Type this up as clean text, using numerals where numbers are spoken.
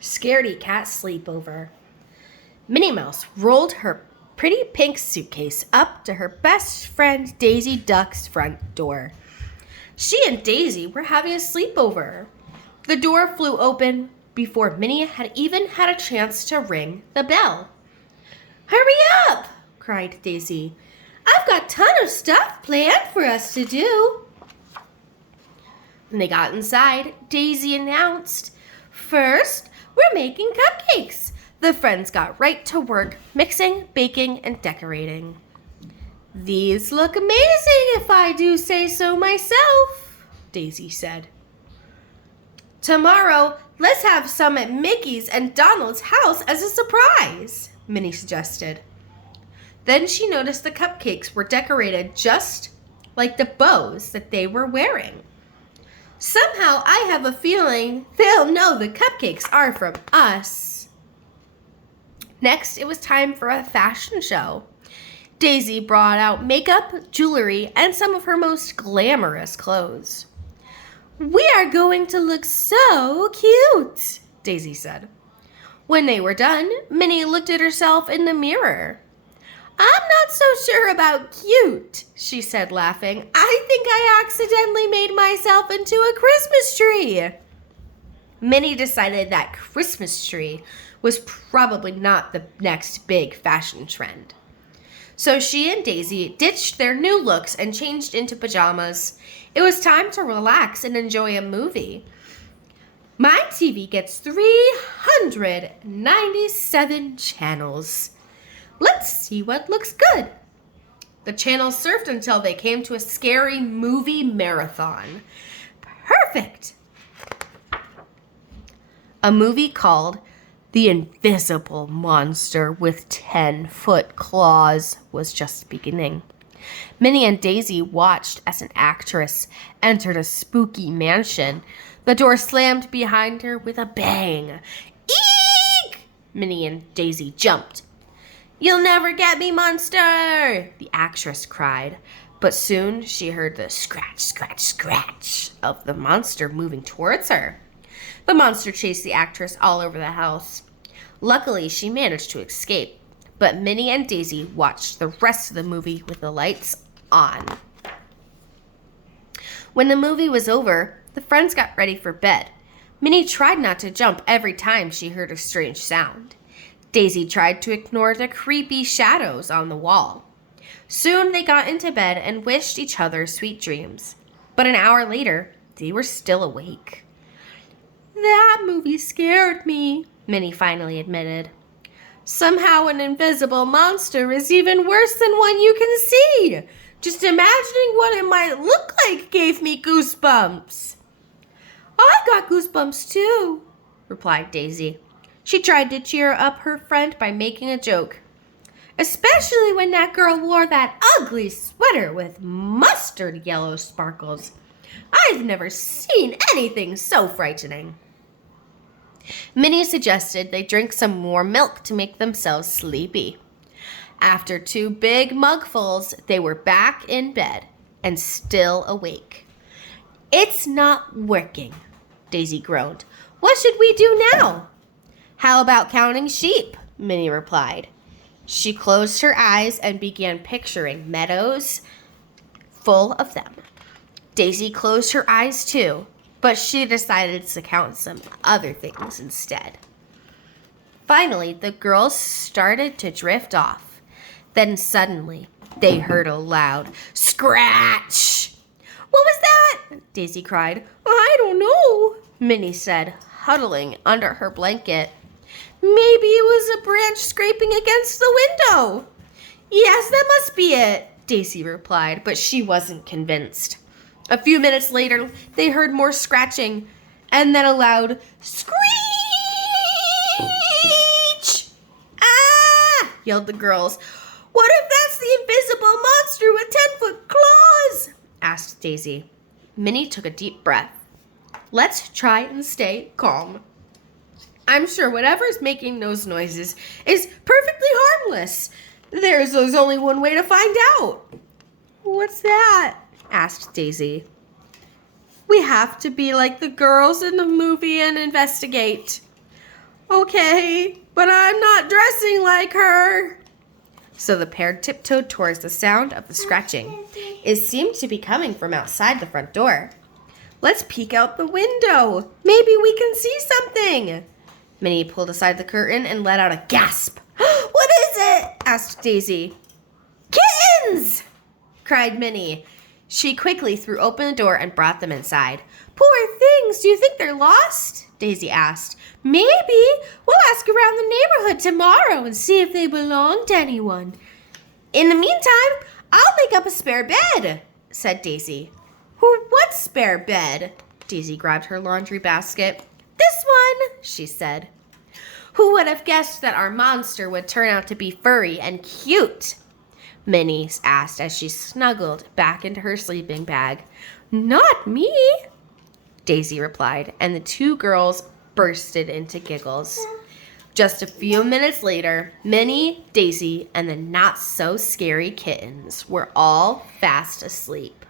Scaredy Cat Sleepover. Minnie Mouse rolled her pretty pink suitcase up to her best friend Daisy Duck's front door. She and Daisy were having a sleepover. The door flew open before Minnie had even had a chance to ring the bell. "Hurry up!" cried Daisy. "I've got a ton of stuff planned for us to do." When they got inside, Daisy announced, "First, we're making cupcakes." The friends got right to work, mixing, baking, and decorating. "These look amazing, if I do say so myself," Daisy said. "Tomorrow, let's have some at Mickey's and Donald's house as a surprise," Minnie suggested. Then she noticed the cupcakes were decorated just like the bows that they were wearing. "Somehow I have a feeling they'll know the cupcakes are from us." Next, it was time for a fashion show. Daisy brought out makeup, jewelry, and some of her most glamorous clothes. "We are going to look so cute," Daisy said. When they were done, Minnie looked at herself in the mirror. "I'm not so sure about cute," she said, laughing. "I think I accidentally made myself into a Christmas tree." Minnie decided that Christmas tree was probably not the next big fashion trend. So she and Daisy ditched their new looks and changed into pajamas. It was time to relax and enjoy a movie. My TV gets 397 channels. Let's see what looks good. The channels surfed until they came to a scary movie marathon. Perfect! A movie called The Invisible Monster with 10-foot Claws was just beginning. Minnie and Daisy watched as an actress entered a spooky mansion. The door slammed behind her with a bang. "Eek!" Minnie and Daisy jumped. "You'll never get me, monster!" the actress cried. But soon she heard the scratch, scratch, scratch of the monster moving towards her. The monster chased the actress all over the house. Luckily, she managed to escape, but Minnie and Daisy watched the rest of the movie with the lights on. When the movie was over, the friends got ready for bed. Minnie tried not to jump every time she heard a strange sound. Daisy tried to ignore the creepy shadows on the wall. Soon they got into bed and wished each other sweet dreams. But an hour later, they were still awake. "That movie scared me," Minnie finally admitted. "Somehow an invisible monster is even worse than one you can see. Just imagining what it might look like gave me goosebumps." "I got goosebumps too," replied Daisy. She tried to cheer up her friend by making a joke. "Especially when that girl wore that ugly sweater with mustard yellow sparkles. I've never seen anything so frightening." Minnie suggested they drink some more milk to make themselves sleepy. After 2 big mugfuls, they were back in bed and still awake. "It's not working," Daisy groaned. "What should we do now?" "How about counting sheep?" Minnie replied. She closed her eyes and began picturing meadows full of them. Daisy closed her eyes too, but she decided to count some other things instead. Finally, the girls started to drift off. Then suddenly, they heard a loud scratch. "What was that?" Daisy cried. "I don't know," Minnie said, huddling under her blanket. "Maybe it was a branch scraping against the window." "Yes, that must be it," Daisy replied, but she wasn't convinced. A few minutes later, they heard more scratching, and then a loud screech! "Ah!" yelled the girls. "What if that's the invisible monster with 10-foot claws?" asked Daisy. Minnie took a deep breath. "Let's try and stay calm. I'm sure whatever's making those noises is perfectly harmless. There's only one way to find out." "What's that?" asked Daisy. "We have to be like the girls in the movie and investigate." Okay, but I'm not dressing like her. So the pair tiptoed towards the sound of the scratching. It seemed to be coming from outside the front door. Let's peek out the window. Maybe we can see something. Minnie pulled aside the curtain and let out a gasp. What is it? Asked Daisy. Kittens! Cried Minnie. She quickly threw open the door and brought them inside. Poor things, do you think they're lost? Daisy asked. Maybe. We'll ask around the neighborhood tomorrow and see if they belong to anyone. In the meantime, I'll make up a spare bed, said Daisy. What spare bed? Daisy grabbed her laundry basket. This one, she said. Who would have guessed that our monster would turn out to be furry and cute? Minnie asked as she snuggled back into her sleeping bag. Not me, Daisy replied, and the two girls bursted into giggles. Just a few minutes later, Minnie, Daisy, and the not-so-scary kittens were all fast asleep.